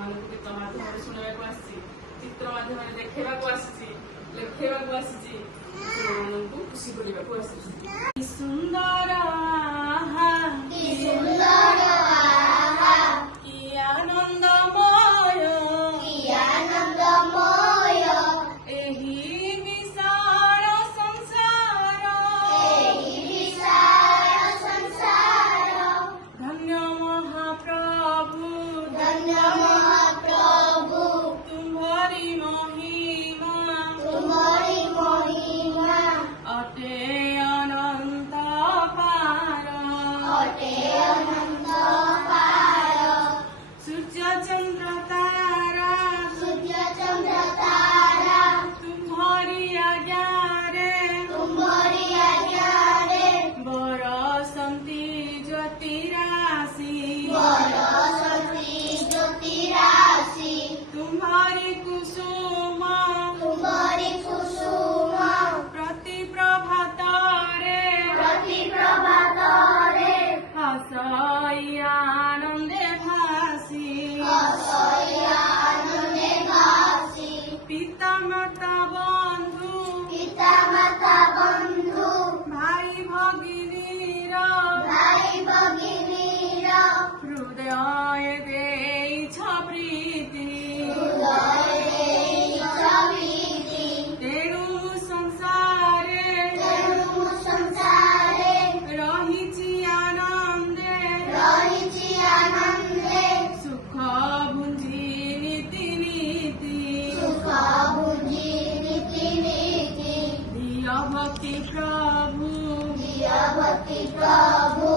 ମାନଙ୍କୁ ଗୀତ ମାଧ୍ୟମରେ ଶୁଣିବାକୁ ଆସିଛି, ଚିତ୍ର ମାଧ୍ୟମରେ ଦେଖେଇବାକୁ ଆସିଛି, ଲେଖେଇବାକୁ ଆସିଛି, ସେମାନଙ୍କୁ ଖୁସି କରିବାକୁ ଆସିଛି। ସୁନ୍ଦର ଆହା କି ଆନନ୍ଦମୟ ଏହି ବିଶାଳ ସଂସାର ଧନ୍ୟ ମହାପ୍ରଭୁ ତୁମ୍ଭରି ମହିମା ଅଟେ ଅନନ୍ତ ପାର ସୂର୍ଯ୍ୟ ଚନ୍ଦ୍ର ତାରା ତୁମ୍ଭରି ଆଜ୍ଞାରେ ବରସନ୍ତି ଜ୍ୟୋତିରାଶି ତୁମ୍ଭରି କୁସୁମ ପ୍ରତି ପ୍ରଭାତରେ ହସଇ ଆନନ୍ଦେ ଭାସି ପିତା ମାତା ବନ୍ଧୁ ଭାଇ ଭଗିନୀର ହୃଦୟ ଦେଇଛ ପ୍ରୀତି ତେଣୁ ସଂସାରେ ରହିଛି ଆନନ୍ଦେ ସୁଖ ଭୁଞ୍ଜି ନୀତି ଦିଅ ଭକ୍ତି ପ୍ରଭୁ